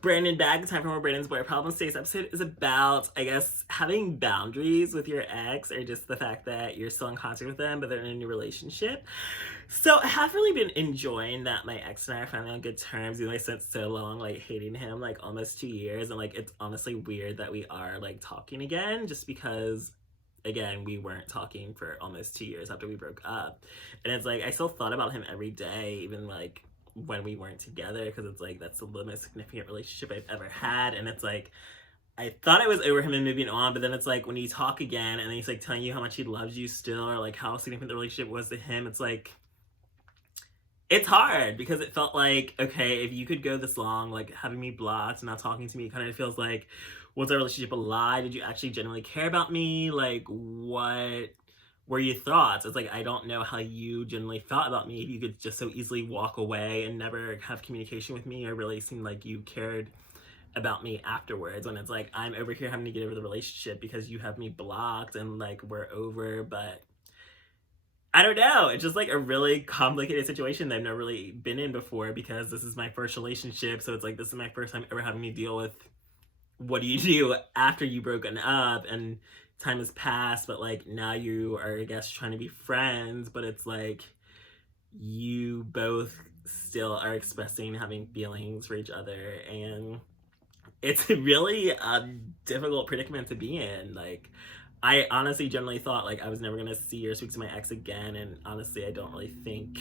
Branden back, time for more Branden's Boy Problems. Today's episode is about, I guess, having boundaries with your ex, or just the fact that you're still in contact with them, but they're in a new relationship. So I have really been enjoying that my ex and I are finally on good terms. Even though I spent so long like hating him, like almost 2 years, and like it's honestly weird that we are like talking again, just because again we weren't talking for almost 2 years after we broke up. And it's like I still thought about him every day, even like when we weren't together, because it's like that's the most significant relationship I've ever had. And it's like I thought I was over him and moving on, but then it's like when you talk again and then he's like telling you how much he loves you still, or like how significant the relationship was to him, it's like it's hard because it felt like, okay, if you could go this long, like having me blocked and not talking to me, kind of feels like, was our relationship a lie? Did you actually genuinely care about me? Like, what were your thoughts? It's like, I don't know how you genuinely felt about me. If you could just so easily walk away and never have communication with me, or really seem like you cared about me afterwards, when it's like, I'm over here having to get over the relationship because you have me blocked and like we're over, but I don't know. It's just like a really complicated situation that I've never really been in before, because this is my first relationship. So it's like this is my first time ever having to deal with what do you do after you broken up and time has passed, but like now you are, I guess, trying to be friends, but it's like you both still are expressing having feelings for each other, and it's really a difficult predicament to be in. Like, I honestly generally thought like I was never gonna see or speak to my ex again, and honestly, I don't really think.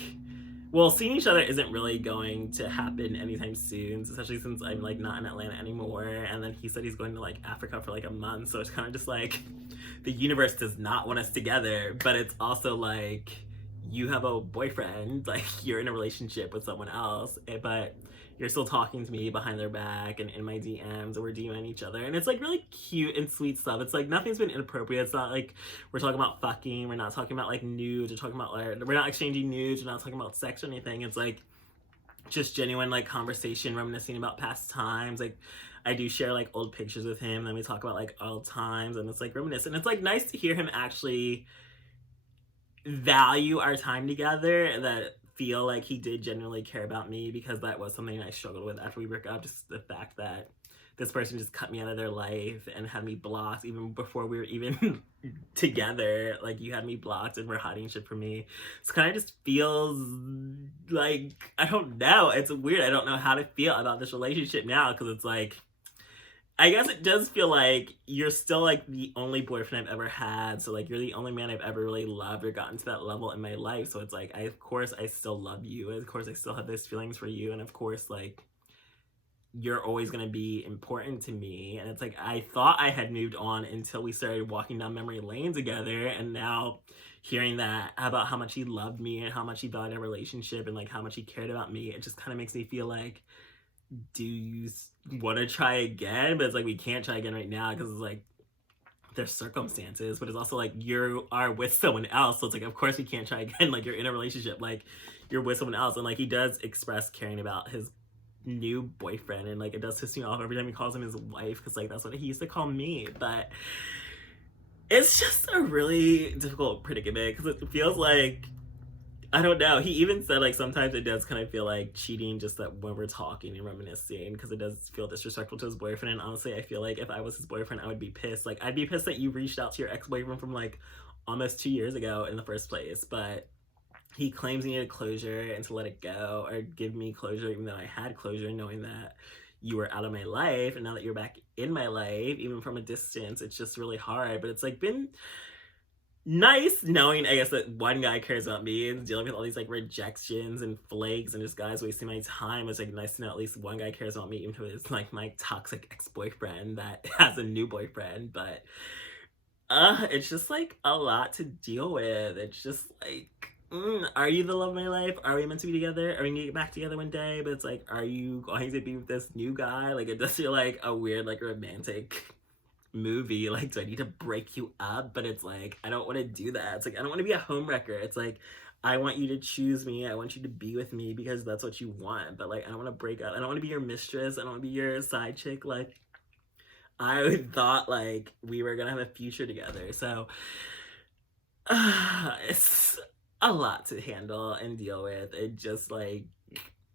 Well, seeing each other isn't really going to happen anytime soon, especially since I'm like not in Atlanta anymore. And then he said he's going to like Africa for like a month, so it's kind of just like the universe does not want us together. But it's also like you have a boyfriend, like you're in a relationship with someone else, but you're still talking to me behind their back and in my DMs, and we're DMing each other. And it's like really cute and sweet stuff. It's like nothing's been inappropriate. It's not like we're talking about fucking, we're not talking about like nudes, we're talking about like, we're not exchanging nudes, we're not talking about sex or anything. It's like just genuine like conversation, reminiscing about past times. Like I do share like old pictures with him, and then we talk about like old times, and it's like reminiscent. It's like nice to hear him actually value our time together, and that feel like he did genuinely care about me, because that was something I struggled with after we broke up. Just the fact that this person just cut me out of their life and had me blocked even before we were even together. Like, you had me blocked and were hiding shit from me. It's kind of just feels like, I don't know. It's weird. I don't know how to feel about this relationship now, because it's like, I guess it does feel like you're still like the only boyfriend I've ever had. So like you're the only man I've ever really loved or gotten to that level in my life. So it's like of course I still love you. And of course I still have those feelings for you. And of course like you're always gonna be important to me. And it's like I thought I had moved on until we started walking down memory lane together. And now hearing that about how much he loved me and how much he valued our relationship and like how much he cared about me, it just kind of makes me feel like, do you want to try again? But it's like we can't try again right now, because it's like there's circumstances, but it's also like you are with someone else, so it's like of course we can't try again. Like you're in a relationship, like you're with someone else, and like he does express caring about his new boyfriend, and like it does piss me off every time he calls him his wife, because like that's what he used to call me. But it's just a really difficult predicament, because it feels like, I don't know. He even said like sometimes it does kind of feel like cheating, just that when we're talking and reminiscing, because it does feel disrespectful to his boyfriend. And honestly, I feel like if I was his boyfriend, I would be pissed. Like I'd be pissed that you reached out to your ex-boyfriend from like almost 2 years ago in the first place. But he claims he needed closure and to let it go, or give me closure, even though I had closure, knowing that you were out of my life, and now that you're back in my life, even from a distance, it's just really hard. But it's like been nice knowing, I guess, that one guy cares about me, and dealing with all these like rejections and flakes and just guys wasting my time. It's like nice to know at least one guy cares about me, even if it's like my toxic ex-boyfriend that has a new boyfriend. But it's just like a lot to deal with. It's just like, are you the love of my life? Are we meant to be together? Are we gonna get back together one day? But it's like, are you going to be with this new guy? Like, it does feel like a weird like romantic movie. Like, do I need to break you up? But it's like I don't want to do that. It's like I don't want to be a homewrecker. It's like I want you to choose me, I want you to be with me because that's what you want. But like I don't want to break up, I don't want to be your mistress, I don't want to be your side chick. Like I thought like we were gonna have a future together. So it's a lot to handle and deal with. It just like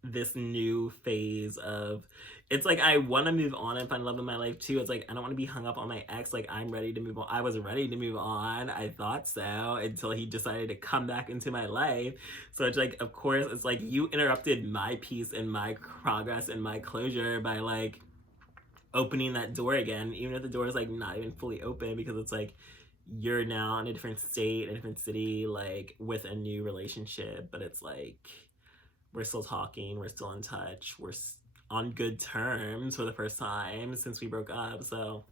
this new phase of, it's like I want to move on and find love in my life too. It's like I don't want to be hung up on my ex. Like I'm ready to move on. I was ready to move on. I thought so until he decided to come back into my life. So it's like, of course, it's like you interrupted my peace and my progress and my closure by like opening that door again, even if the door is like not even fully open, because it's like you're now in a different state, a different city, like with a new relationship. But it's like we're still talking, we're still in touch, we're on good terms for the first time since we broke up. So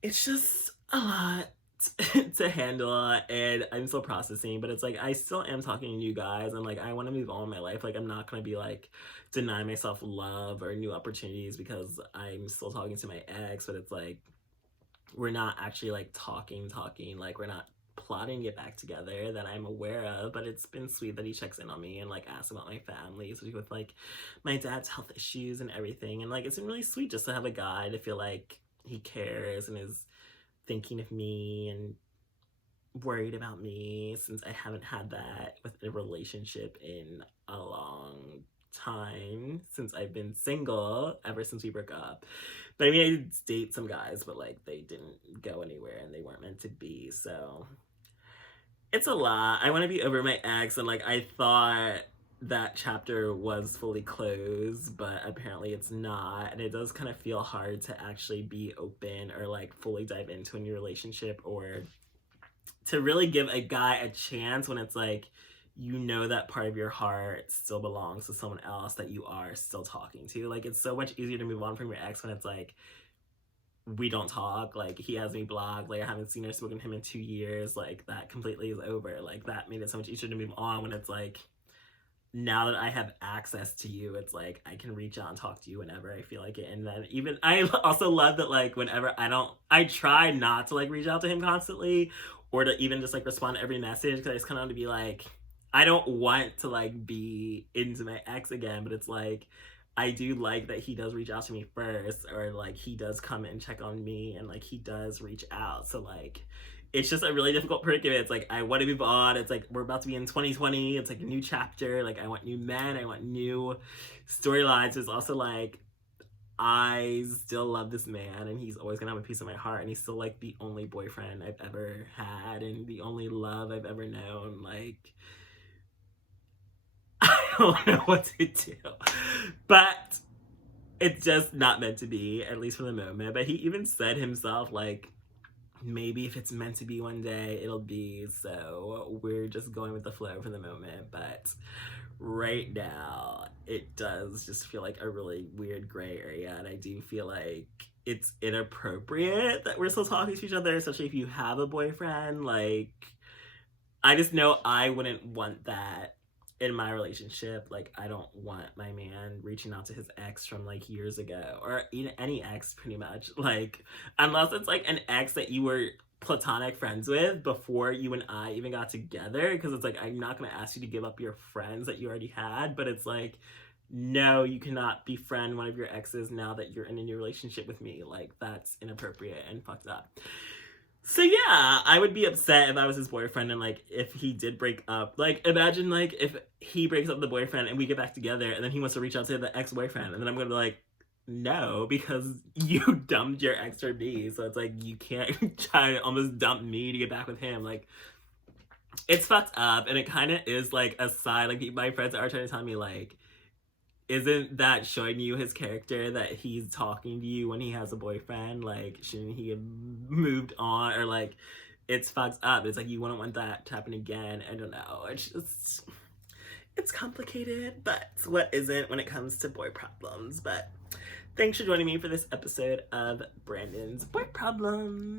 it's just a lot to handle, and I'm still processing. But it's like I still am talking to you guys, and like I want to move on in my life. Like I'm not gonna be like deny myself love or new opportunities because I'm still talking to my ex. But it's like we're not actually like talking, like we're not plotting to get back together that I'm aware of. But it's been sweet that he checks in on me and like asks about my family, especially with like my dad's health issues and everything. And like it's been really sweet just to have a guy to feel like he cares and is thinking of me and worried about me, since I haven't had that with a relationship in a long time, since I've been single ever since we broke up. But I mean, I did date some guys, but like they didn't go anywhere and they weren't meant to be. So it's a lot. I want to be over my ex, and like I thought that chapter was fully closed, but apparently it's not. And it does kind of feel hard to actually be open or like fully dive into a new relationship, or to really give a guy a chance when it's like you know that part of your heart still belongs to someone else that you are still talking to. Like it's so much easier to move on from your ex when it's like we don't talk, like he has me blocked, like I haven't seen or spoken to him in 2 years, like that completely is over. Like that made it so much easier to move on. When it's like now that I have access to you, it's like I can reach out and talk to you whenever I feel like it. And then even I also love that like whenever I try not to like reach out to him constantly, or to even just like respond to every message, because I just kind of want to be like, I don't want to like be into my ex again. But it's like I do like that he does reach out to me first, or like he does come and check on me, and like he does reach out. So like it's just a really difficult predicament. It's like I want to move on. It's like we're about to be in 2020. It's like a new chapter. Like I want new men. I want new storylines. It's also like I still love this man, and he's always gonna have a piece of my heart, and he's still like the only boyfriend I've ever had and the only love I've ever known. Like I don't know what to do. But it's just not meant to be, at least for the moment. But he even said himself, like, maybe if it's meant to be one day, it'll be. So we're just going with the flow for the moment. But right now, it does just feel like a really weird gray area. And I do feel like it's inappropriate that we're still talking to each other, especially if you have a boyfriend. Like, I just know I wouldn't want that in my relationship. Like I don't want my man reaching out to his ex from like years ago, or any ex pretty much, like unless it's like an ex that you were platonic friends with before you and I even got together, because it's like I'm not going to ask you to give up your friends that you already had. But it's like, no, you cannot befriend one of your exes now that you're in a new relationship with me. Like that's inappropriate and fucked up. So yeah, I would be upset if I was his boyfriend, and like if he did break up. Like imagine like if he breaks up with the boyfriend and we get back together, and then he wants to reach out to the ex-boyfriend, and then I'm gonna be like, no, because you dumped your ex for me. So it's like you can't try to almost dump me to get back with him. Like it's fucked up, and it kind of is like a side. Like my friends are trying to tell me like, isn't that showing you his character that he's talking to you when he has a boyfriend? Like, shouldn't he have moved on? Or like, it's fucked up. It's like you wouldn't want that to happen again. I don't know. It's just, it's complicated, but what isn't when it comes to boy problems? But thanks for joining me for this episode of Branden's Boy Problems.